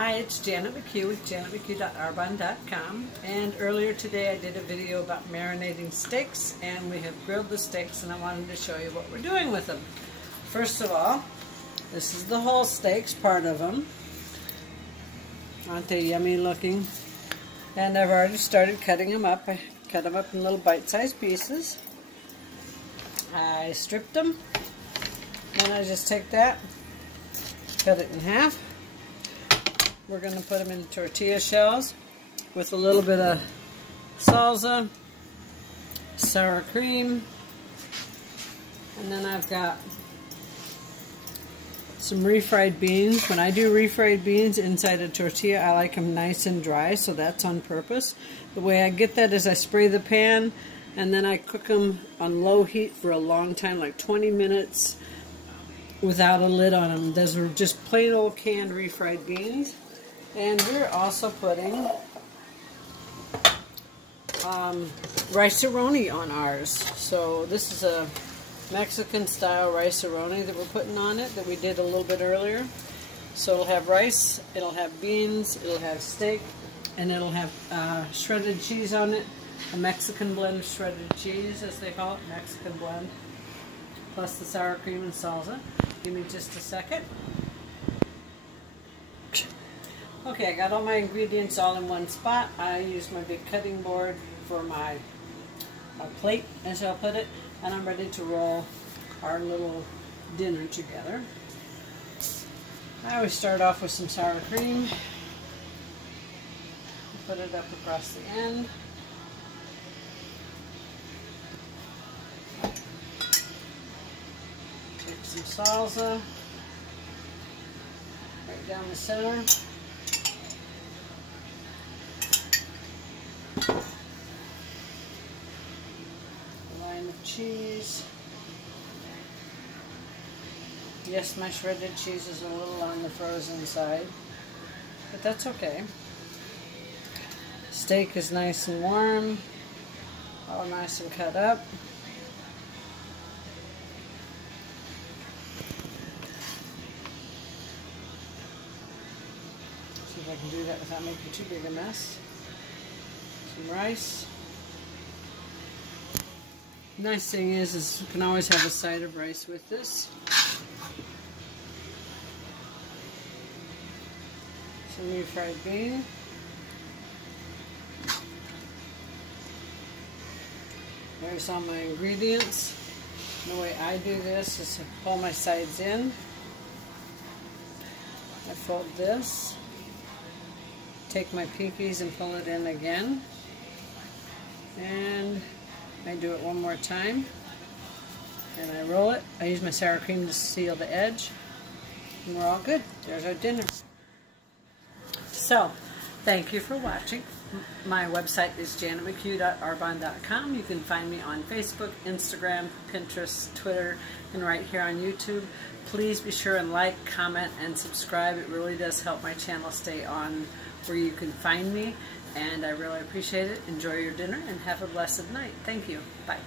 Hi, it's Janet McHugh with janetmchugh.arbonne.com, and earlier today I did a video about marinating steaks, and we have grilled the steaks, and I wanted to show you what we're doing with them. First of all, this is the whole steaks, part of them. Aren't they yummy looking? And I've already started cutting them up. I cut them up in little bite-sized pieces. I stripped them, and I just take that, cut it in half. We're going to put them in tortilla shells with a little bit of salsa, sour cream, and then I've got some refried beans. When I do refried beans inside a tortilla, I like them nice and dry, so that's on purpose. The way I get that is I spray the pan and then I cook them on low heat for a long time, like 20 minutes without a lid on them. Those are just plain old canned refried beans. And we're also putting rice-a-roni on ours. So this is a Mexican style rice-a-roni that we're putting on it that we did a little bit earlier. So it'll have rice, it'll have beans, it'll have steak, and it'll have shredded cheese on it. A Mexican blend of shredded cheese, as they call it, Mexican blend. Plus the sour cream and salsa. Give me just a second. Okay, I got all my ingredients all in one spot. I use my big cutting board for my plate, as I'll put it, and I'm ready to roll our little dinner together. I always start off with some sour cream. Put it up across the end. Take some salsa right down the center. Cheese. Yes, my shredded cheese is a little on the frozen side, but that's okay. Steak is nice and warm, all nice and cut up. See if I can do that without making too big a mess. Some rice. Nice thing is you can always have a side of rice with this. Some refried bean. There's all my ingredients. The way I do this is to pull my sides in. I fold this. Take my pinkies and pull it in again. And I do it one more time, and I roll it. I use my sour cream to seal the edge, and we're all good. There's our dinner. So, thank you for watching. My website is janetmchugh.arbonne.com. You can find me on Facebook, Instagram, Pinterest, Twitter, and right here on YouTube. Please be sure and like, comment, and subscribe. It really does help my channel stay on where you can find me. And I really appreciate it. Enjoy your dinner and have a blessed night. Thank you. Bye.